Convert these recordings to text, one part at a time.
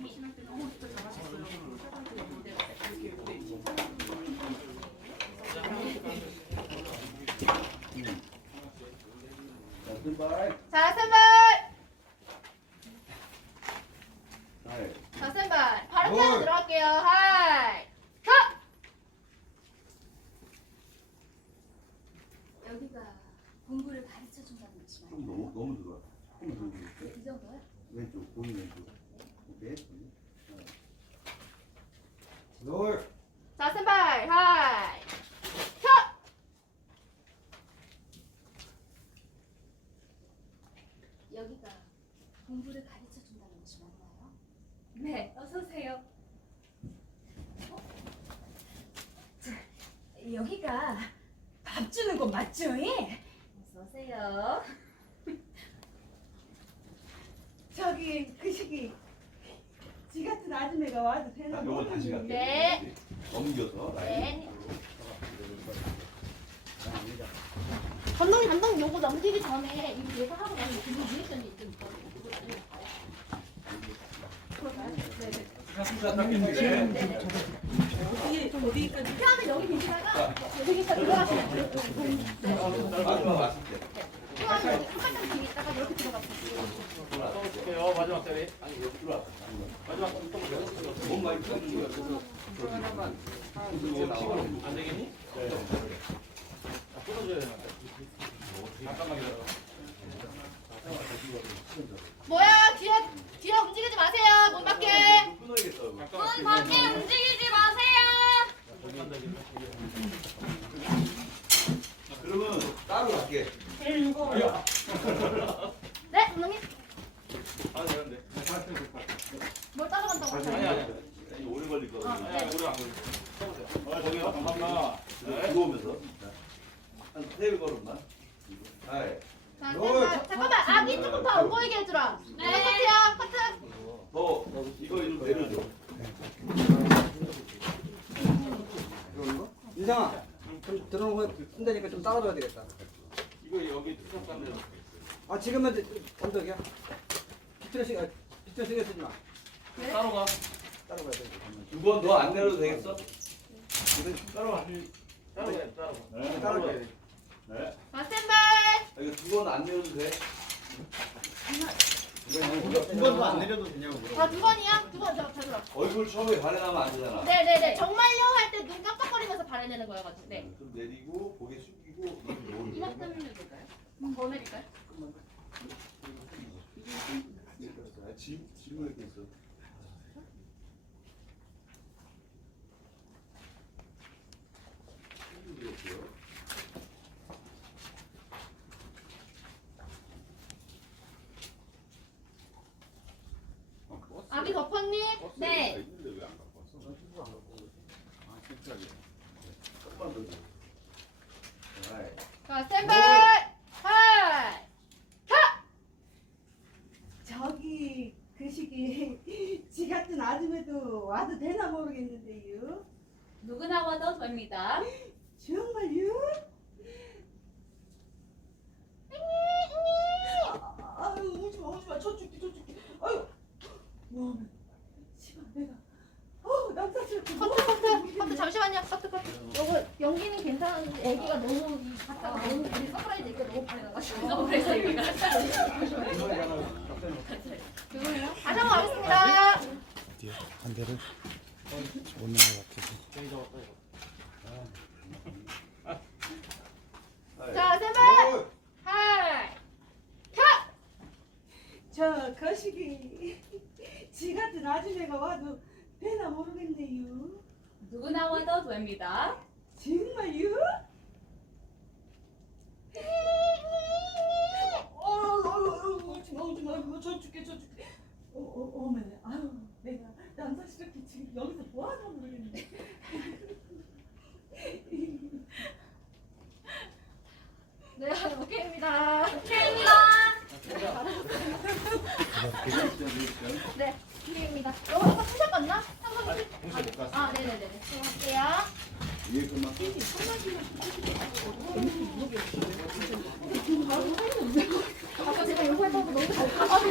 もしなくても。 주는 곳 맞죠? 예? 어서 오세요. 저기 그 시기 지 같은 아줌매가 와도 되나 자, 요거 다시 갈게요. 네. 넘겨서. 라인. 네. 감독님, 감독님 요거 넘기기 전에 이거 요거 하고 나면 그 리액션이 좀 있거든요. 그거? 네, 네. 자, 딱 했는데. 네, 안 되겠니? 네. 끊어줘야 되나? 잠깐만 기다려. 뭐야 뒤에 뒤에 움직이지 마세요. 문 밖에. 끊어야겠다. 이거. 잠깐만. 문 밖에 움직이지 마세요. 자, 따로 갈게. 네, 감독님. 아, 되는데. 뭘 따라간다고 아니, 하세요? 아니. 이거 오래 걸리거든. 아, 아니, 우리 안 걸려. 써보세요. 어, 저기요. 감사합니다. 네. 들어오면서. 한세 걸음만. 네. 자, 롤. 잠깐만, 잠깐만. 아기 쪽부터 안 보이게 해주라. 네, 커트야, 커트. 더 이거 좀 내려줘. 인상아 좀 들어오는 거 힘드니까 좀 따라줘야 되겠다 이거 여기 투석 가면 아 지금은 감독이야 비틀어 신경 비틀어 신경 쓰지 마 따로 가. 따라가야 돼 두번더안 내려도 되겠어? 따로 가. 따로 가. 따로 가. 네. 돼 네. 자, 스탠바이. 아, 이거 두 번 안 내려도 돼? 두 번도 안 내려도 되냐고 아, 두 번이야? 두 번, 저, 저, 저. 얼굴 처음에 발해나면 안 되잖아. 네네네. 정말요 할 때 눈 깜빡거리면서 발해내는 거여가지고. 네. 좀 내리고 고개 숙이고 입 놓으면 이만큼 해줄까요? 더 내릴까요? 아, 짐 짐을 이렇게 있어. 아기 덮었니? 네. 자, 스탠바이. 하이. 컷! 저기 그 시기 지 같은 아줌매도 와도 되나 모르겠는데요. 누구나 와도 됩니다. 정말요? 아, 아유 울지마 울지마 저 죽게 저 죽게 아유 뭐하면 시방 내가 어 남사스럽게 커트, 커트. 커트, 잠시만요. 커트, 커트. 요거 연기는 괜찮은데 애기가 너무 이 갔다가 너무 우리 서프라이즈 이거 너무 발해나가지고. 서프라이즈 얘기가. 죄송해요. 다시 한번 가겠습니다. 못넣은 것 같아서 아이. 자, 스탠바이. 롤. 하이. 컷! 저 거시기 지 같은 아줌매가 와도 되나 모르겠네요. 누구나 와도 됩니다. 정말요? 어, 어, 어, 울지마 울지마 이거 저 죽게 저 죽게 어, 어, 어머네 아유 내가 남사스럽게 지금 여기서 뭐하나 모르겠네 네, 오케이입니다. 네, 오케이입니다. 이거 한번 푸셨었나? 한번 푸 아, 네네네. 들어갈게요. 위에 것만. 아까 제가 요거 했다고 너무 잘 가가지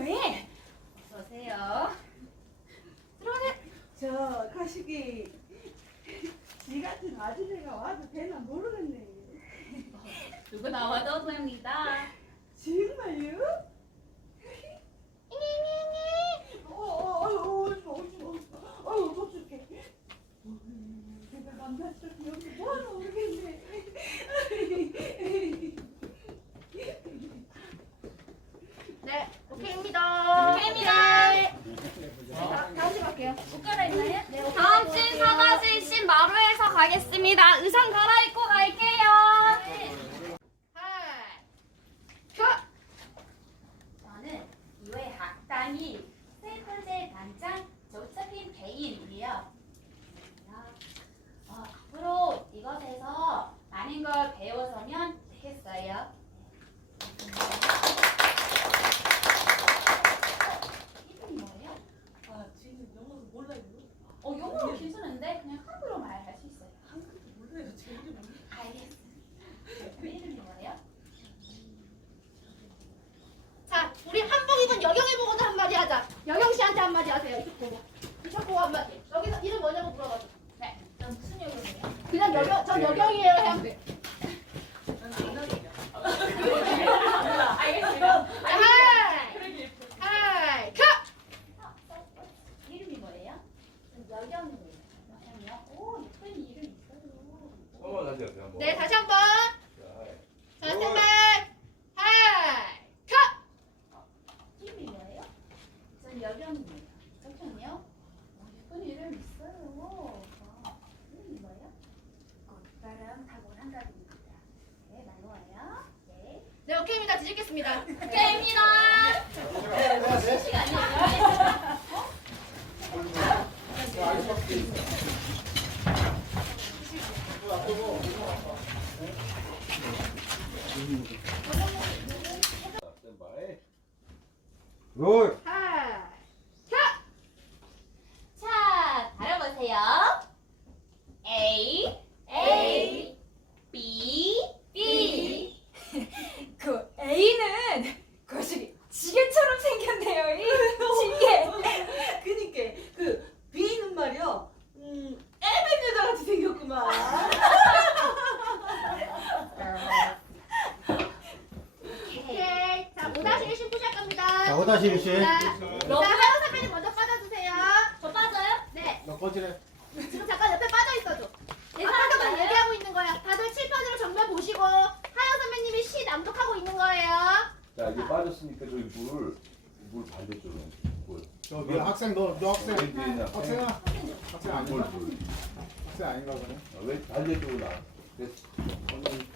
예? 어서 오세요. 들어가세요. 저 가시기 지 같은 아저씨가 와도 되나 모르겠네. 누구 나와도 됩니다. 정말요? 어, 어, 어, 어, 못 줄게. 내가 여기 모르겠네. 네, 오케이입니다. 오케이입니다. 자, 다시 갈게요. 옷 갈아입나요? 네, 오케이. 다음 씬 사과실신 마루에서 가겠습니다. 의상 갈아입고 갈게요. 하이, 컷. 저는 이외 학당이 세 번째 단장 조차핀 배인이에요. 어, 앞으로 이것에서 많은 걸 배워서면 되겠어요. 이름이 뭐예요? 아, 지금 영어 몰라요. 어, 영어로 괜찮은데 그냥 한국어로 말할 수 있어요. 한국도 몰라요. 제 이름 몰라요. 알겠어요. 그럼 이름이 뭐예요? 자, 우리 한복 입은 여경을 보고도 한마디 하자. 여경 씨한테 한마디 하세요. 이쪽 보고. 이쪽 보고 한마디. 여기서 이름 뭐냐고 물어봐줘. 네, 전 무슨 영어예요? 그냥 여경, 전 여경이에요. 해야 돼. 알겠어요. 하이, 하이, 컷. 이름이 뭐예요? 여경이에요. 여경이요? 오, 예쁜 이름 있어요. 어, 다시 할게요, 한번. 네, 다시 한 번. 자, 자, 선배. 하이, 컷. 이름이 뭐예요? 전 여경이에요. 여경이요? 오, 예쁜 이름 있어요. 아, 이름이 뭐예요? 꽃바람 타고 한가입니다. 네, 나누어요. 네. 네, 오케이입니다. 뒤집겠습니다. 게임이다. 시간이에요. 자, 스탠바이. 롤. 하이, 컷. 자, 바라보세요. A, A, B, B. 그 A는 거시기 지게처럼 생겼네요. 이 지게. 그니까 그 B는 말이요. 음, 애매 여자 같이 생겼구만. 오케이. 자, 5-1씩 푸시할 겁니다. 자, 오다시 일시. 자, 자, 하영 선배님 먼저 빠져주세요. 저 빠져요? 네. 너 꺼지래. 지금 잠깐 옆에 빠져 있어줘. 내 아까부터 사람 맞아요? 얘기하고 있는 거야. 다들 칠판으로 정면 보시고 하영 선배님이 시 낭독하고 있는 거예요. 자, 이제 빠졌으니까 저기 물, 물 반대쪽으로. 물. 저 위에 학생 너, 너 학생. 왜 뒤에 있냐? 학생아. 학생 물, 아닌가? 물. 학생 아닌가 보네. 아, 왜 반대쪽으로 나? 됐어. 언니.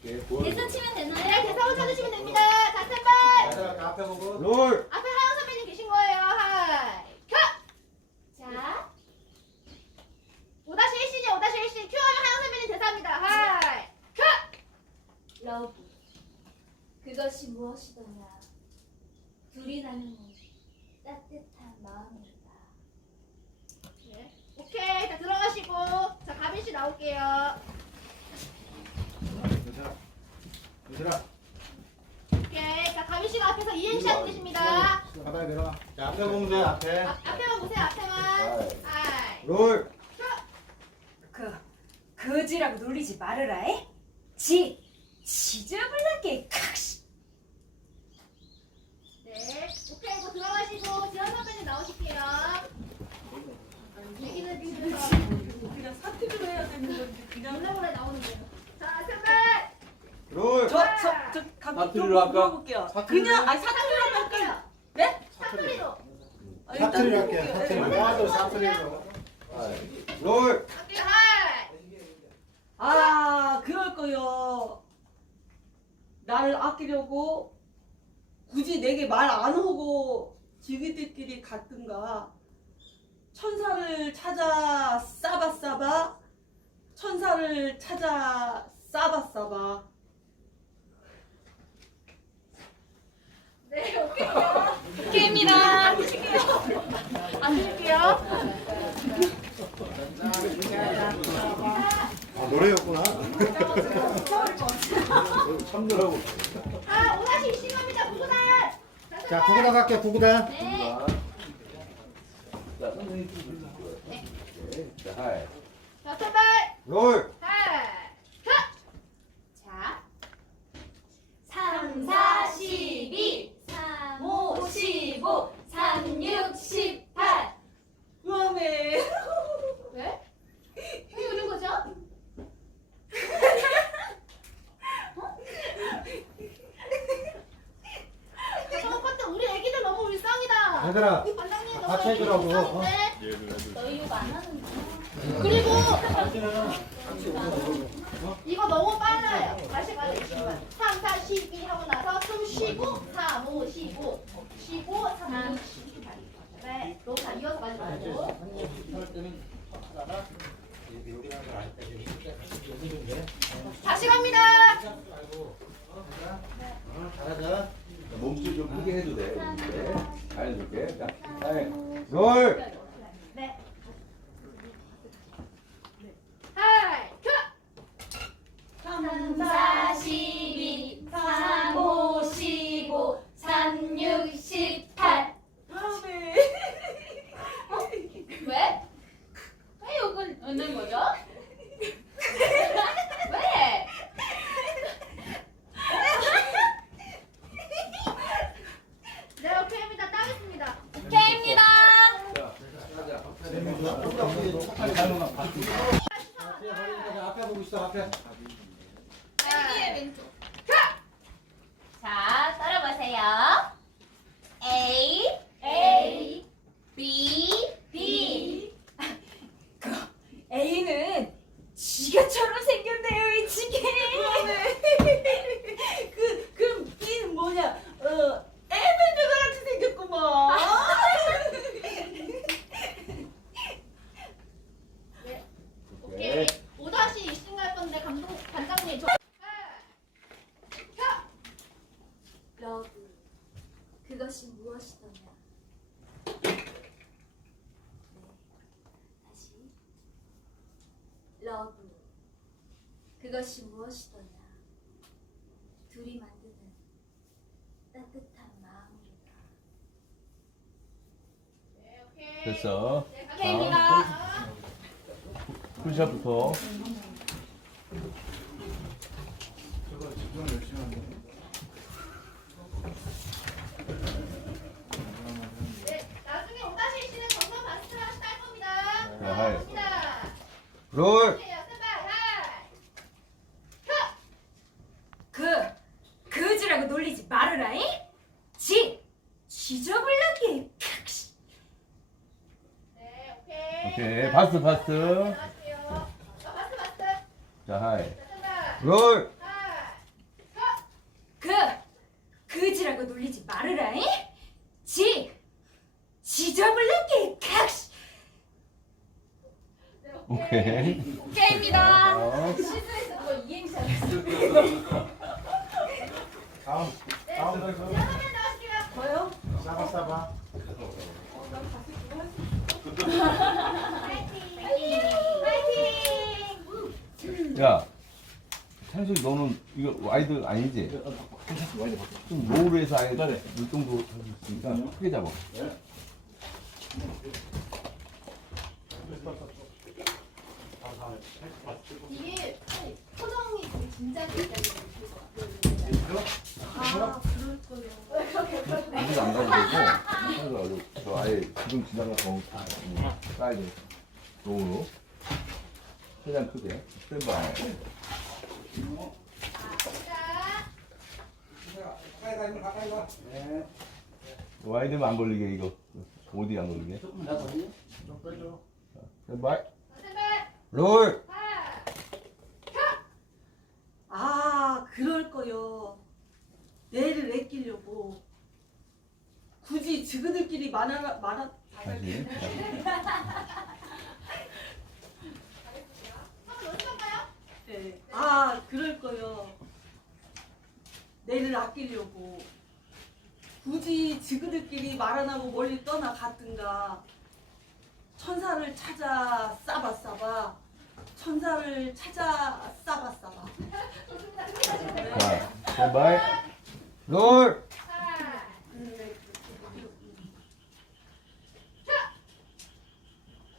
오케이, 볼. 대선 치면 되나요? 네, 대사원 찾으시면 됩니다. 자, 선배. 자, 앞에 보고. 롤. 앞에 하영 선배님 계신 거예요. 하이. 컷. 자, 5-1씬이 5-1씬. 큐하면 하영 선배님 대사입니다. 하이. 컷. 러브. 그것이 무엇이더냐? 나누는 따뜻한 마음이다. 네. 오케이. 자, 들어가시고. 자, 가빈 씨 나올게요. 얘들아. 얘들아. 오케이. 자, 가빈 씨가 앞에서 이행시 하고 계십니다. 바닥에 내려와. 자, 앞에 보면 돼, 앞에. 앞, 앞에만 보세요. 앞에만. 하이. 하이. 롤. 그 거지라고 놀리지 말으라 에? 지 지저분하게 칵시. 네. 오케이. 이거 들어가시고 지현 선배님 나오실게요. 얘기는 드려서 그냥 사투리로 해야 되는 건지 그냥 몰래몰래 나오는 거예요. 자, 선배. 롤. 저저저 사투리로 할까? 물어볼게요. 그냥 아니 사투리로 할까요? 네? 사투리로. 아, 일단 사투리 할게. 해볼게요. 사투리. 네. 나도 사투리로. 하이. 롤. 오케이. 하이. 아 그럴 거요. 나를 아끼려고 굳이 내게 말 안 하고 지그들끼리 갔든가 천사를 찾아 싸바싸바 천사를 찾아 싸바싸바 네, 오케이요. 오케이입니다. 안 드실게요. 안 드실게요. 아, 노래였구나. 참느라고. 아, 오다시 시간입니다. 구구단. 자, 구구단 갈게, 구구단. 네. 자, 선생님 좀. 네. 자, 하이. 자, 출발. 롤. 하이. 컷. 자. 3, 4, 12, 3, 5, 15, 3, 6, 18. 음에 왜? 왜 우는 거죠? 잠깐만, 깜짝 우리 애기들 너무 해주라고, 애기 어? 안. 그리고 이거 너무 빨라요. 다시 가겠습니다. 3, 4, 12 하고 나서 숨 쉬고 4, 5, 15 쉬고 3, 6, 18 네, 너무 다 이어서 가지 말고 다시 갑니다. 잘하자. 몸짓 좀 크게 해도 돼. 네. 자연스럽게. 자. 롤. 네. 하이, 큐! 3, 4, 12, 3, 5, 15, 3, 6, 18. 음에 왜? 왜 욕을 얻는 거죠? 왜? 네, 오케이입니다. 따겠습니다. K입니다. 자, 가자. 앞에 보고 있어, 앞에. 자, 왼쪽. 자, 따라보세요. A, A, B, B. A는 지게처럼 생겼네요 이 지게 그, 그 B는 뭐냐 어 에벤저가 같이 생겼구만 오케이. 5다시 2층 갈 건데 감독 반장님 저 하이, 큐! 러브. 그것이 무엇이더냐? 네. 다시. 러브. 그것이 무엇이더냐? 둘이 만드는 따뜻한 마음이로다. 네, 오케이. 됐어. 네, 오케이입니다. 풀샷부터. 네, 나중에 5다시 1층은 정면 마스터랑 딸 겁니다. 네, 하이. 갑니다. 롤. 오케이, 스발, 하이. 큐! 그 그지라고 놀리지 말으라잉. 지 지저분하게 네, 오케이. 바스트, 바스트. 자, 하이. 롤. 그 그지라고 놀리지 말으라 잉. 지 지저분하게. 네, 오케이. 오케이입니다. 어. 시즌에서 이행시 안 다음. 네, 다음. 나갈게요. 뭐요? 싸봐, 싸봐. 야, 찬숙이 너는 이거 와이드 아니지? 좀 로우로 해서 아예 물정도 할수 있으니까 크게 잡아. 이게 표정이 되게 진지하게 있다는 아, 그럴 거요. 물을 안 가도 되고, 그래서 저 아예 지금 지나가서 음, 사이즈 로우로 그냥 두개 스탠바이 와이드면 안 걸리게 이거. 어디 안 걸리게. 스탠바이 롤! 아, 그럴 거요. 내를 왜 끼려고. 굳이 지그들끼리 말아, 말아, 다시. 다시. 연습할까요? 네. 아 그럴 거요. 내를 아끼려고 굳이 지그들끼리 말 안 하고 멀리 떠나 갔든가 천사를 찾아 싸바 싸바 천사를 찾아 싸바 싸바. 자, 제발. 롤.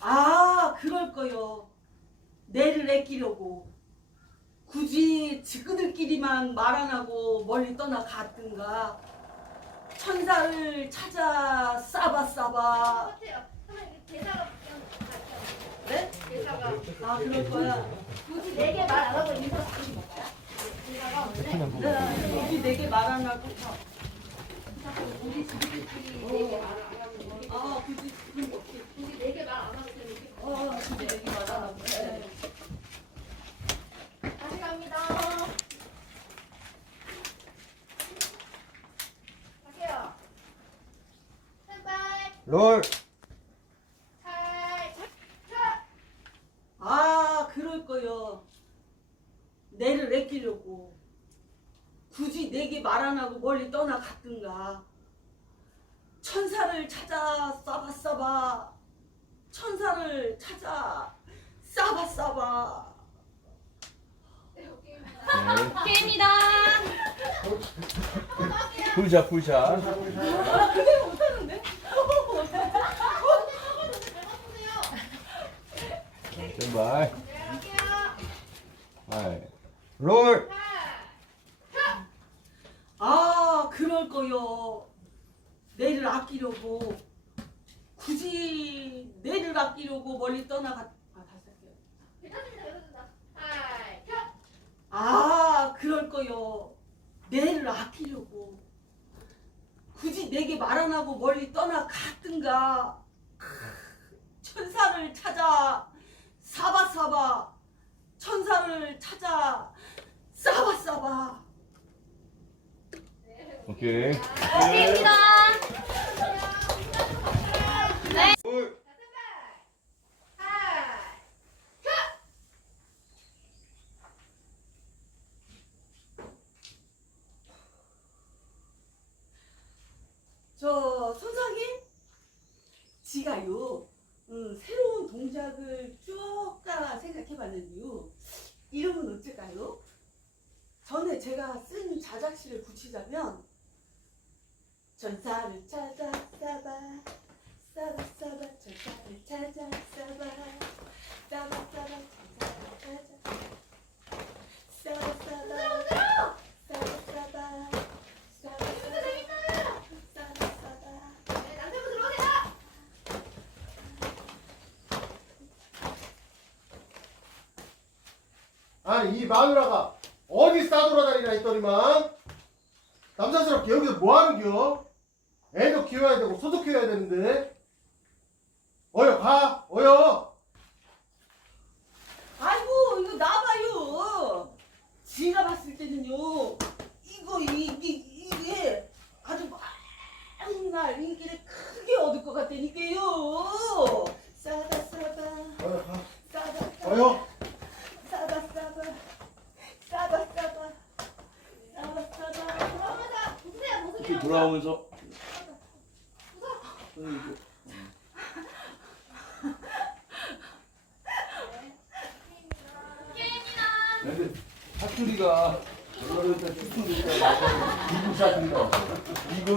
아 그럴 거요. 내를 아끼려고 굳이 지그들끼리만 말 안 하고 멀리 떠나 갔든가 천사를 찾아 싸바 싸바 똑같아요. 선생님 대사가 그냥 갈게요. 네? 대사가 아 그럴 거야. 굳이 내게 말 안 하고 인사 건가요? 대사가 네, 여기 내게 말 안 하고 우리 지들끼리 내게 말 안 하고 아 굳이 내게 말 안 하고 그냥 이렇게 어 안 하고. 네. 다시 갑니다. 갈게요. 선발, 롤. 아 그럴 거요. 내를 아끼려고 굳이 내게 말 안 하고 멀리 떠나 갔든가 천사를 찾아 싸바 싸바 천사를 찾아 싸바 싸바 네. 게임이다. 풀샷, 풀샷. 아 그게 못 来，哎，蓉儿。 오케이. 오케이입니다. 전사를 찾아 싸바 싸바 싸바 전사를 찾아 싸바 싸바 싸바 아니 이 마누라가 어디 싸돌아다니나 했더니만. 남자스럽게 여기서 뭐하는겨? 애도 키워야 되고 소도 키워야 되는데 어여 가 어여 아이고 이거 나봐요. 지가 봤을 때는요. 이거 이게 이게 아주 맨날 인기를 크게 얻을 것 같다니까요. 싸다 싸다 어여 가 싸다 싸다 어여 싸다 싸다 싸다 싸다 싸다 싸다 들어오면서 웃으세요. 이렇게 웃으세요. 돌아오면서. 근데 사투리가 저거를 일단 추천드리니까 미국 사투리가 이거